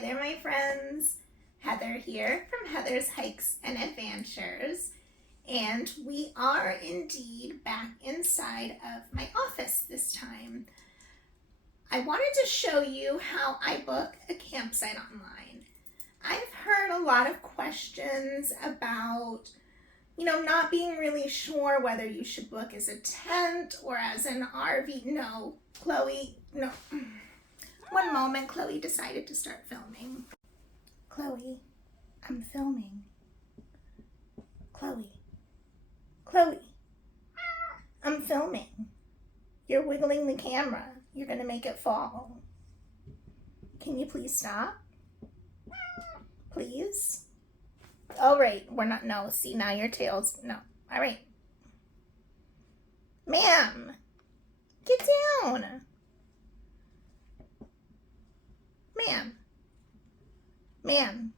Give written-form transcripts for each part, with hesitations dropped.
there, my friends. Heather here from Heather's Hikes and Adventures, and we are indeed back inside of my office this time. I wanted to show you how I book a campsite online. I've heard a lot of questions about, not being really sure whether you should book as a tent or as an RV. No, Chloe, no. One moment, Chloe decided to start filming. Chloe, I'm filming. Chloe, I'm filming. You're wiggling the camera. You're gonna make it fall. Can you please stop? Please? All right, we're not, no, see, now your tail's, no. All right. Ma'am, get down. Ma'am.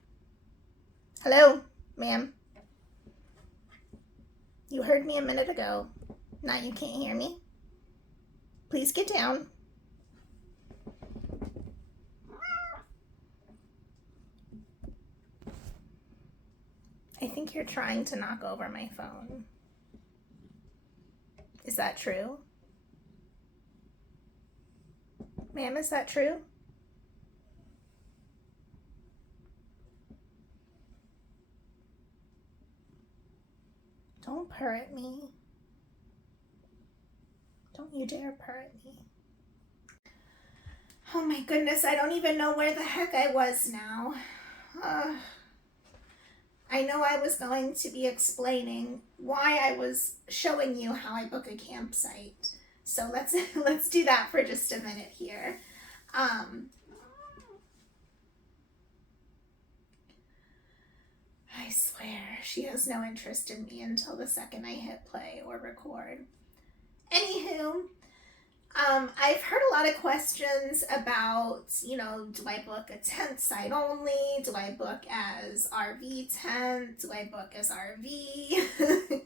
Hello, ma'am. You heard me a minute ago. Now you can't hear me. Please get down. I think you're trying to knock over my phone. Is that true? Ma'am, is that true? Don't purr at me. Don't you dare purr at me. Oh my goodness, I don't even know where the heck I was now. I know I was going to be explaining why I was showing you how I book a campsite. So let's do that for just a minute here. I swear, she has no interest in me until the second I hit play or record. Anywho, I've heard a lot of questions about, do I book a tent site only? Do I book as RV tent? Do I book as RV?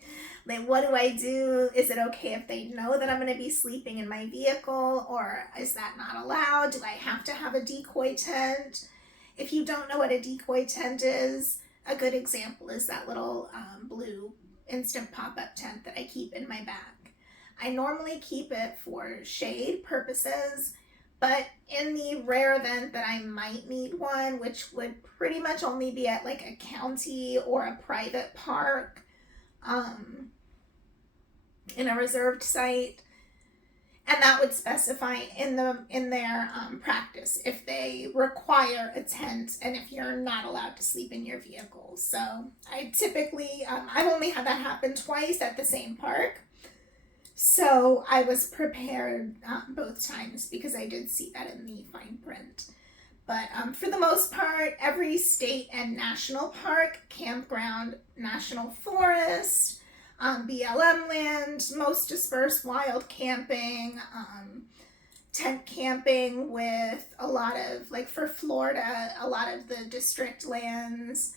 Like, what do I do? Is it okay if they know that I'm going to be sleeping in my vehicle, or is that not allowed? Do I have to have a decoy tent? If you don't know what a decoy tent is, a good example is that little blue instant pop-up tent that I keep in my bag. I normally keep it for shade purposes, but in the rare event that I might need one, which would pretty much only be at like a county or a private park, in a reserved site, and that would specify in their practice if they require a tent and if you're not allowed to sleep in your vehicle. So I typically, I've only had that happen twice at the same park. So I was prepared both times because I did see that in the fine print. But for the most part, every state and national park, campground, national forest, BLM land, most dispersed wild camping, tent camping with a lot of, like for Florida, a lot of the district lands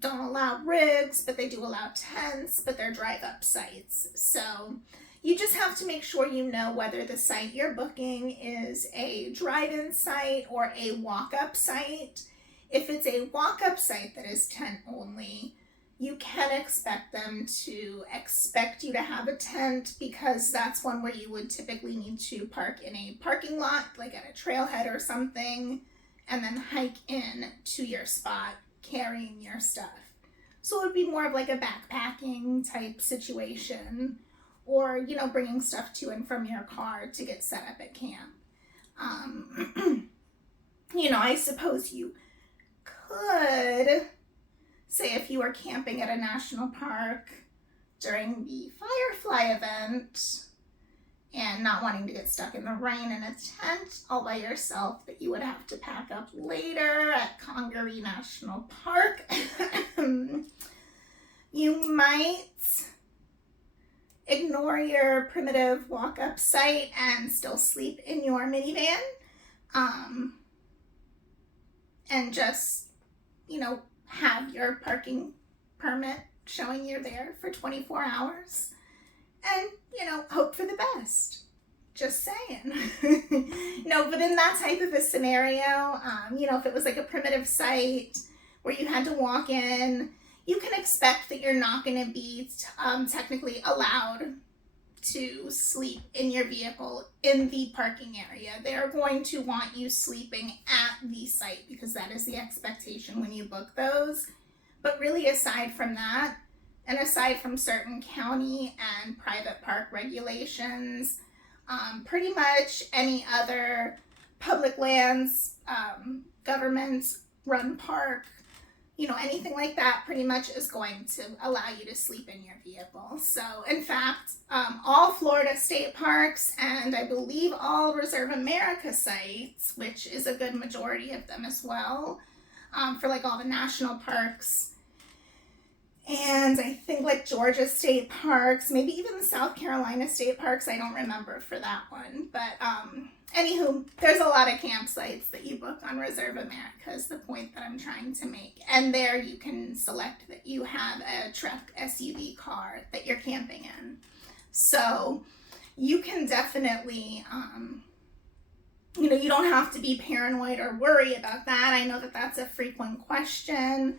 don't allow rigs, but they do allow tents, but they're drive-up sites. So you just have to make sure you know whether the site you're booking is a drive-in site or a walk-up site. If it's a walk-up site that is tent only, you can expect them to expect you to have a tent, because that's one where you would typically need to park in a parking lot, like at a trailhead or something, and then hike in to your spot carrying your stuff. So it would be more of like a backpacking type situation, or, bringing stuff to and from your car to get set up at camp. I suppose you could say if you were camping at a national park during the Firefly event and not wanting to get stuck in the rain in a tent all by yourself, that you would have to pack up later at Congaree National Park. You might ignore your primitive walk-up site and still sleep in your minivan, and just, have your parking permit showing you're there for 24 hours and, hope for the best. Just saying. No, but in that type of a scenario, if it was like a primitive site where you had to walk in, you can expect that you're not going to be technically allowed to sleep in your vehicle in the parking area. They are going to want you sleeping at the site because that is the expectation when you book those. But really, aside from that, and aside from certain county and private park regulations, pretty much any other public lands, government-run park, anything like that pretty much is going to allow you to sleep in your vehicle. So, in fact, all Florida state parks and I believe all Reserve America sites, which is a good majority of them as well, for like all the national parks, and I think like Georgia state parks, maybe even the South Carolina state parks, I don't remember for that one. But anywho, there's a lot of campsites that you book on Reserve America is the point that I'm trying to make. And there you can select that you have a truck, SUV car that you're camping in. So you can definitely, you don't have to be paranoid or worry about that. I know that that's a frequent question.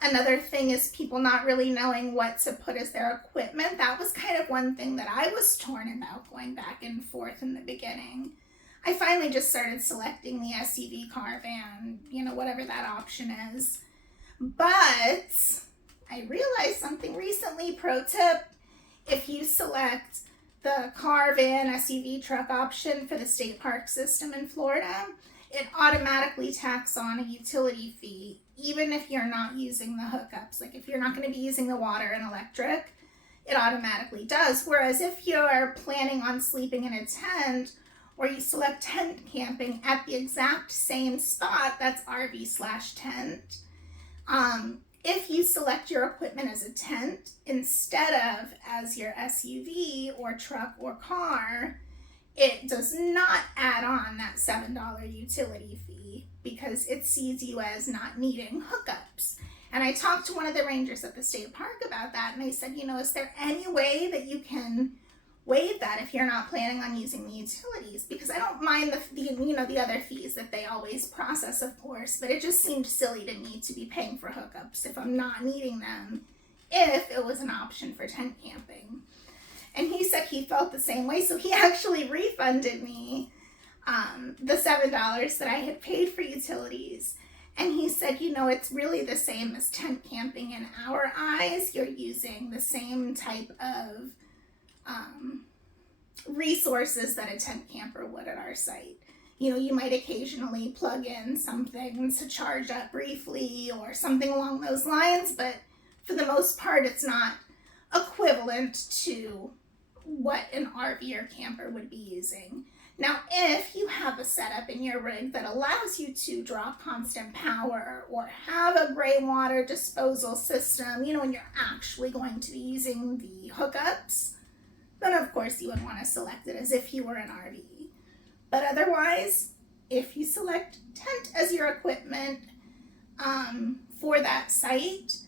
Another thing is people not really knowing what to put as their equipment. That was kind of one thing that I was torn about going back and forth in the beginning. I finally just started selecting the SUV, car, van, whatever that option is. But I realized something recently, pro tip, if you select the car, van, SUV, truck option for the state park system in Florida, it automatically tacks on a utility fee, even if you're not using the hookups. Like if you're not going to be using the water and electric, it automatically does. Whereas if you're planning on sleeping in a tent, or you select tent camping at the exact same spot, that's RV/tent, if you select your equipment as a tent instead of as your SUV or truck or car, it does not add on that $7 utility fee because it sees you as not needing hookups. And I talked to one of the rangers at the state park about that, and they said, is there any way that you can waive that if you're not planning on using the utilities? Because I don't mind the other fees that they always process, of course, but it just seemed silly to me to be paying for hookups if I'm not needing them, if it was an option for tent camping. And he said he felt the same way, so he actually refunded me the $7 that I had paid for utilities. And he said, it's really the same as tent camping in our eyes. You're using the same type of resources that a tent camper would at our site. You might occasionally plug in something to charge up briefly or something along those lines, but for the most part, it's not equivalent to what an RV or camper would be using. Now, if you have a setup in your rig that allows you to draw constant power or have a gray water disposal system, and you're actually going to be using the hookups, then of course you would want to select it as if you were an RV. But otherwise, if you select tent as your equipment for that site,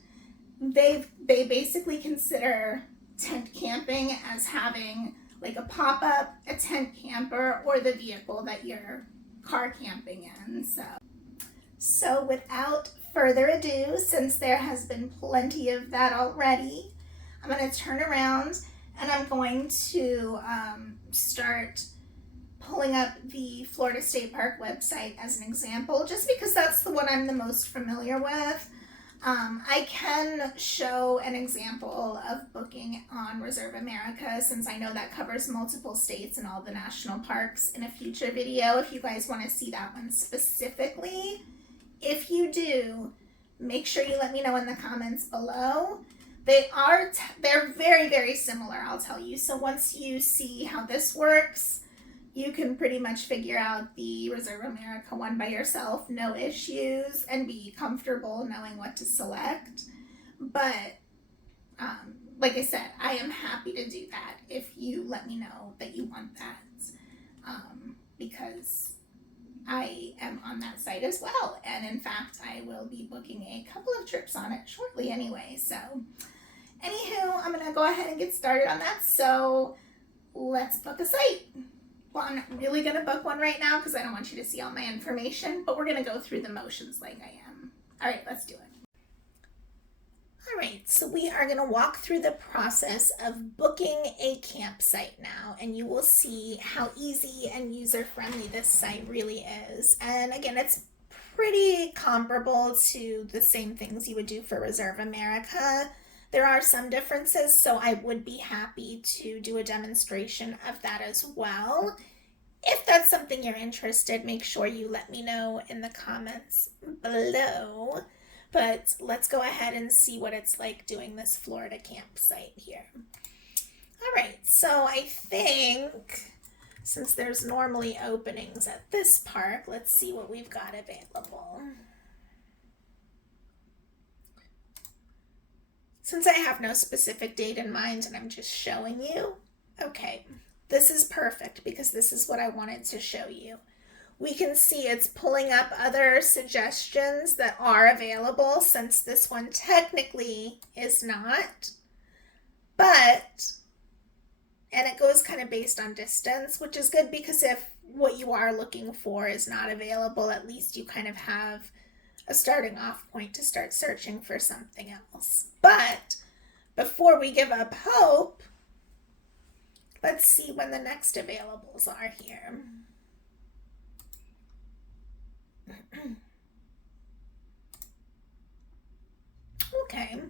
they basically consider tent camping as having like a pop-up, a tent camper, or the vehicle that you're car camping in. So without further ado, since there has been plenty of that already, I'm going to turn around and I'm going to start pulling up the Florida State Park website as an example, just because that's the one I'm the most familiar with. I can show an example of booking on Reserve America, since I know that covers multiple states and all the national parks, in a future video if you guys want to see that one specifically. If you do, make sure you let me know in the comments below. They're very, very similar, I'll tell you. So once you see how this works, you can pretty much figure out the Reserve America one by yourself, no issues, and be comfortable knowing what to select. But like I said, I am happy to do that if you let me know that you want that, because I am on that site as well. And in fact, I will be booking a couple of trips on it shortly anyway. So anywho, I'm going to go ahead and get started on that. So let's book a site. Well, I'm not really going to book one right now because I don't want you to see all my information, but we're going to go through the motions like I am. All right, let's do it. All right, so we are going to walk through the process of booking a campsite now, and you will see how easy and user-friendly this site really is. And again, it's pretty comparable to the same things you would do for Reserve America. There are some differences, so I would be happy to do a demonstration of that as well. If that's something you're interested, make sure you let me know in the comments below. But let's go ahead and see what it's like doing this Florida campsite here. All right, so I think since there's normally openings at this park, let's see what we've got available. Since I have no specific date in mind and I'm just showing you, okay, this is perfect because this is what I wanted to show you. We can see it's pulling up other suggestions that are available since this one technically is not, but, and it goes kind of based on distance, which is good because if what you are looking for is not available, at least you kind of have a starting off point to start searching for something else. But before we give up hope, let's see when the next availables are here. Okay,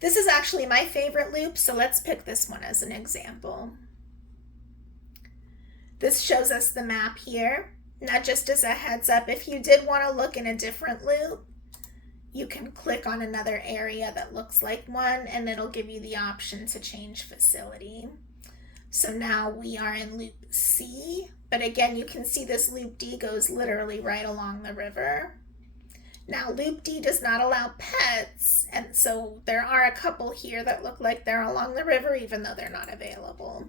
this is actually my favorite loop, so let's pick this one as an example. This shows us the map here. Now, just as a heads up, if you did want to look in a different loop, you can click on another area that looks like one and it'll give you the option to change facility. So now we are in loop C, but again, you can see this loop D goes literally right along the river. Now loop D does not allow pets, and so there are a couple here that look like they're along the river even though they're not available.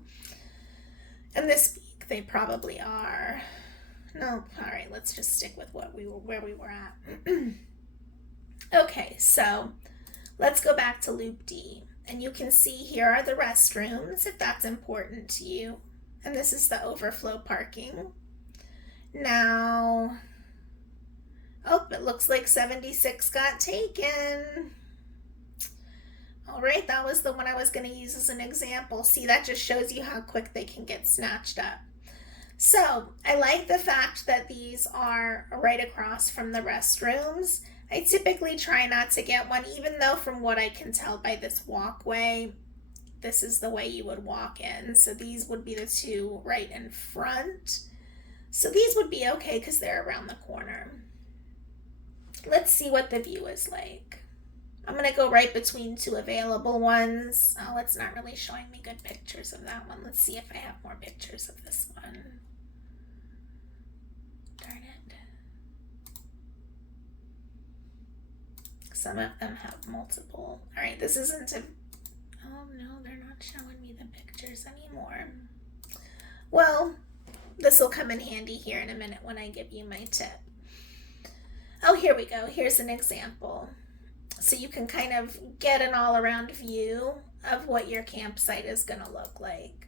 And this week they probably are. No, all right, let's just stick with where we were at. Okay, so let's go back to loop D. And you can see here are the restrooms, if that's important to you. And this is the overflow parking. Now, oh, it looks like 76 got taken. All right, that was the one I was going to use as an example. See, that just shows you how quick they can get snatched up. So I like the fact that these are right across from the restrooms. I typically try not to get one, even though from what I can tell by this walkway, this is the way you would walk in. So these would be the two right in front. So these would be okay because they're around the corner. Let's see what the view is like. I'm going to go right between two available ones. Oh, it's not really showing me good pictures of that one. Let's see if I have more pictures of this one. Darn it. Some of them have multiple. All right, this isn't a, oh no, they're not showing me the pictures anymore. Well, this will come in handy here in a minute when I give you my tip. Oh, here we go. Here's an example. So you can kind of get an all-around view of what your campsite is going to look like.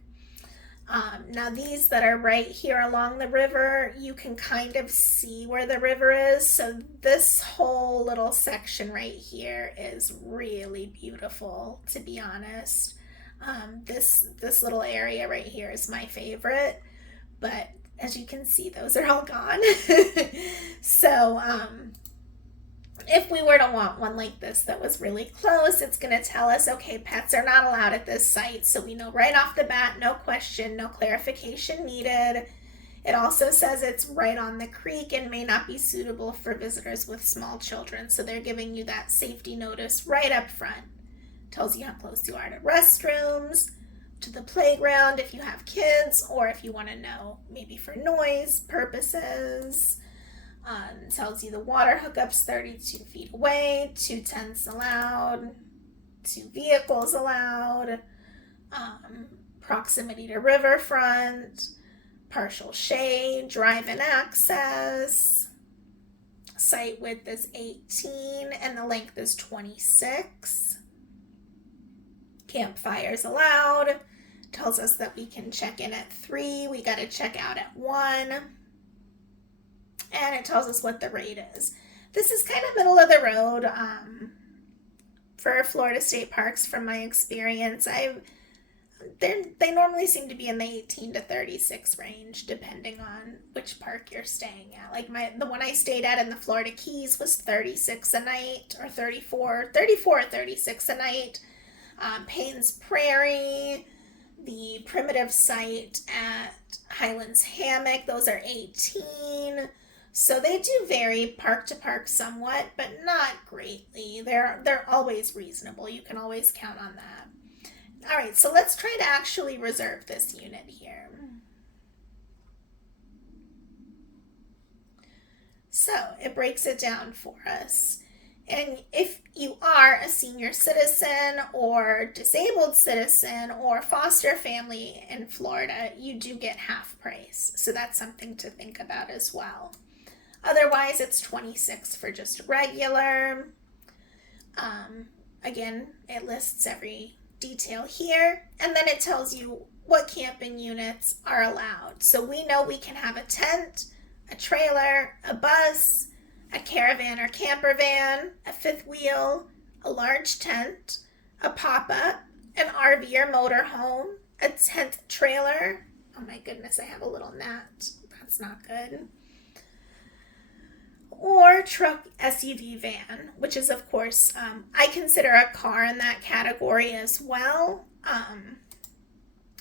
Now these that are right here along the river, you can kind of see where the river is. So this whole little section right here is really beautiful, to be honest. This little area right here is my favorite, but as you can see, those are all gone. So if we were to want one like this that was really close, it's going to tell us, okay, pets are not allowed at this site. So we know right off the bat, no question, no clarification needed. It also says it's right on the creek and may not be suitable for visitors with small children. So they're giving you that safety notice right up front. Tells you how close you are to restrooms, to the playground if you have kids, or if you want to know, maybe for noise purposes. Tells you the water hookup's 32 feet away, 2 tents allowed, 2 vehicles allowed, proximity to riverfront, partial shade, drive-in access, site width is 18 and the length is 26, campfires allowed, tells us that we can check in at 3. We got to check out at 1. And it tells us what the rate is. This is kind of middle of the road for Florida state parks from my experience. They normally seem to be in the 18 to 36 range, depending on which park you're staying at. Like the one I stayed at in the Florida Keys was 36 a night, or 34 or 36 a night. Payne's Prairie, the primitive site at Highlands Hammock, those are 18. So they do vary park to park somewhat, but not greatly. They're always reasonable. You can always count on that. All right, so let's try to actually reserve this unit here. So it breaks it down for us. And if you are a senior citizen or disabled citizen or foster family in Florida, you do get half price. So that's something to think about as well. Otherwise, it's $26 for just regular. Again, it lists every detail here, and then it tells you what camping units are allowed. So we know we can have a tent, a trailer, a bus, a caravan or camper van, a fifth wheel, a large tent, a pop-up, an RV or motorhome, a tent trailer. Oh my goodness, I have a little gnat. That's not good. Or truck, SUV, van, which is, of course, I consider a car in that category as well.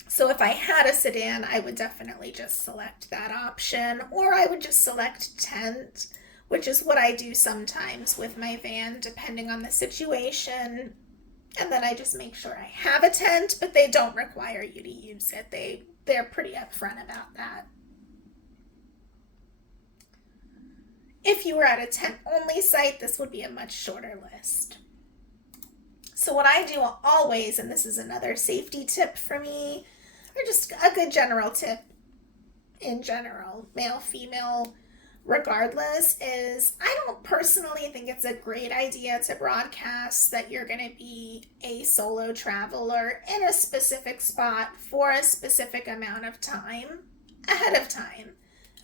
So if I had a sedan, I would definitely just select that option, or I would just select tent, which is what I do sometimes with my van, depending on the situation. And then I just make sure I have a tent, but they don't require you to use it. They're pretty upfront about that. If you were at a tent-only site, this would be a much shorter list. So what I do always, and this is another safety tip for me, or just a good general tip in general, male, female, regardless, is I don't personally think it's a great idea to broadcast that you're going to be a solo traveler in a specific spot for a specific amount of time ahead of time.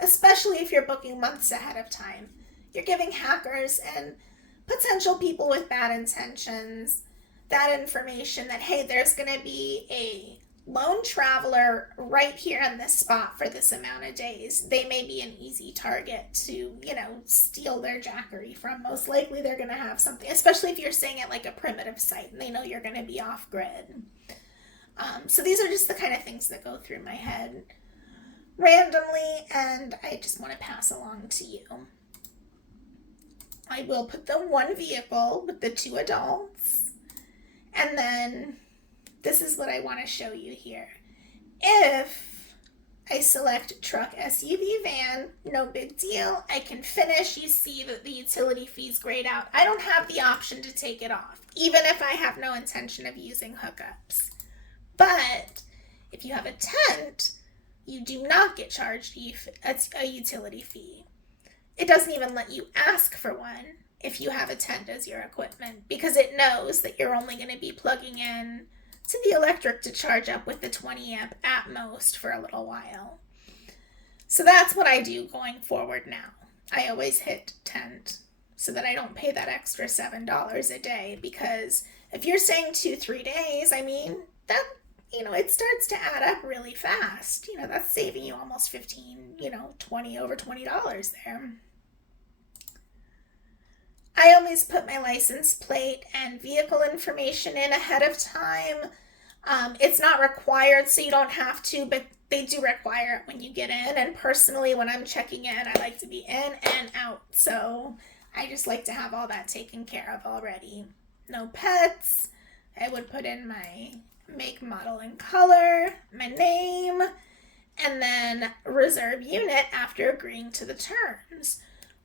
Especially if you're booking months ahead of time. You're giving hackers and potential people with bad intentions that information that, hey, there's going to be a lone traveler right here in this spot for this amount of days. They may be an easy target to, steal their jackery from. Most likely they're going to have something, especially if you're staying at like a primitive site and they know you're going to be off grid. So these are just the kind of things that go through my head randomly, and I just want to pass along to you. I will put the one vehicle with the 2 adults, and then this is what I want to show you here. If I select truck, SUV, van, no big deal. I can finish. You see that the utility fees grayed out. I don't have the option to take it off, even if I have no intention of using hookups. But if you have a tent, you do not get charged a utility fee. It doesn't even let you ask for one if you have a tent as your equipment, because it knows that you're only going to be plugging in to the electric to charge up with the 20 amp at most for a little while. So that's what I do going forward now. I always hit tent so that I don't pay that extra $7 a day, because if you're staying 2-3 days, that it starts to add up really fast. That's saving you almost over $20 there. I always put my license plate and vehicle information in ahead of time. It's not required, so you don't have to, but they do require it when you get in. And personally, when I'm checking in, I like to be in and out. So I just like to have all that taken care of already. No pets. I would put in my make, model, and color, my name, and then reserve unit after agreeing to the terms.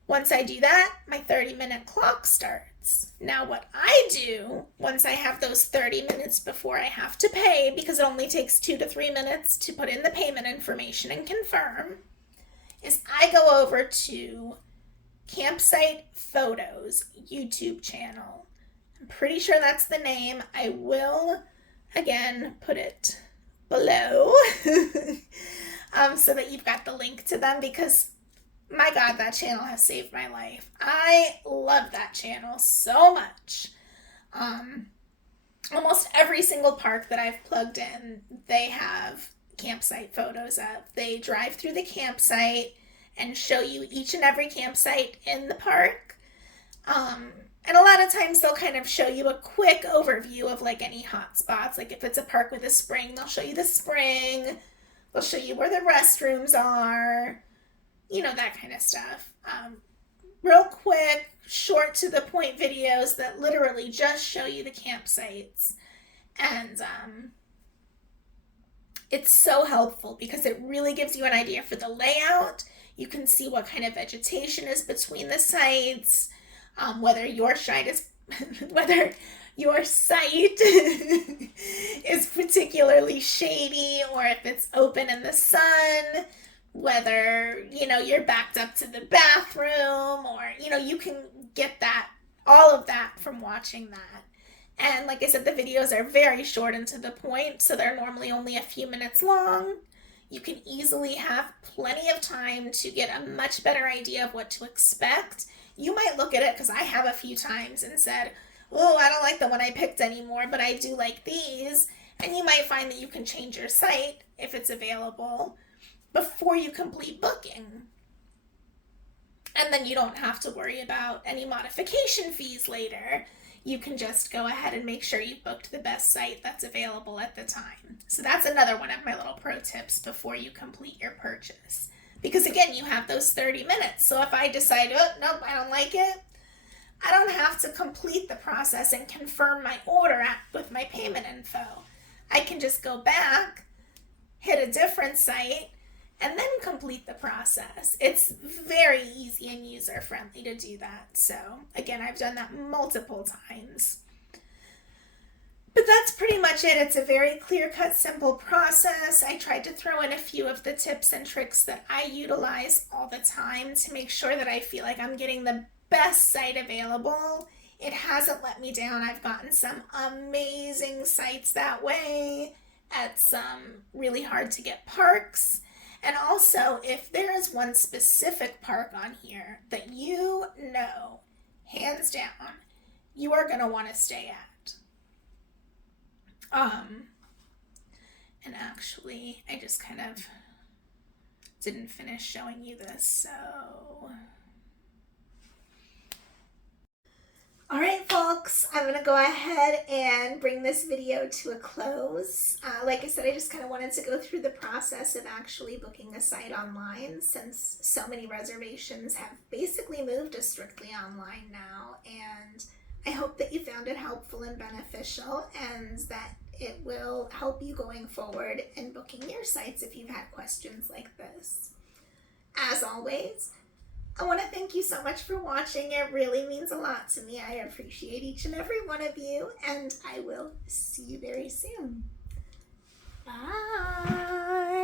Once I do that, my 30-minute clock starts. Now what I do, once I have those 30 minutes before I have to pay, because it only takes 2 to 3 minutes to put in the payment information and confirm, is I go over to Campsite Photos YouTube channel. I'm pretty sure that's the name. I will again put it below so that you've got the link to them, because my God, that channel has saved my life. I love that channel so much. Almost every single park that I've plugged in, they have campsite photos of. They drive through the campsite and show you each and every campsite in the park. And a lot of times they'll kind of show you a quick overview of like any hot spots. Like if it's a park with a spring, they'll show you the spring. They'll show you where the restrooms are. You know, that kind of stuff. Real quick, short to the point videos that literally just show you the campsites. And it's so helpful because it really gives you an idea for the layout. You can see what kind of vegetation is between the sites, whether your site is is particularly shady or if it's open in the sun, whether, you know, you're backed up to the bathroom, or, you know, you can get that, all of that from watching that. And like I said, the videos are very short and to the point, so they're normally only a few minutes long. You can easily have plenty of time to get a much better idea of what to expect. You might look at it, because I have a few times, and said, oh, I don't like the one I picked anymore, but I do like these. And you might find that you can change your site, if it's available, before you complete booking. And then you don't have to worry about any modification fees later. You can just go ahead and make sure you've booked the best site that's available at the time. So that's another one of my little pro tips before you complete your purchase. Because again, you have those 30 minutes. So if I decide, oh, nope, I don't like it, I don't have to complete the process and confirm my order with my payment info. I can just go back, hit a different site, and then complete the process. It's very easy and user-friendly to do that. So again, I've done that multiple times. But that's pretty much it. It's a very clear-cut, simple process. I tried to throw in a few of the tips and tricks that I utilize all the time to make sure that I feel like I'm getting the best site available. It hasn't let me down. I've gotten some amazing sites that way at some really hard to get parks. And also, if there is one specific park on here that you know, hands down, you are going to want to stay at. And actually, I just kind of didn't finish showing you this, so... Alright folks, I'm going to go ahead and bring this video to a close. Like I said, I just kind of wanted to go through the process of actually booking a site online, since so many reservations have basically moved to strictly online now, and I hope that you found it helpful and beneficial, and that it will help you going forward in booking your sites if you've had questions like this. As always, I want to thank you so much for watching. It really means a lot to me. I appreciate each and every one of you, and I will see you very soon. Bye.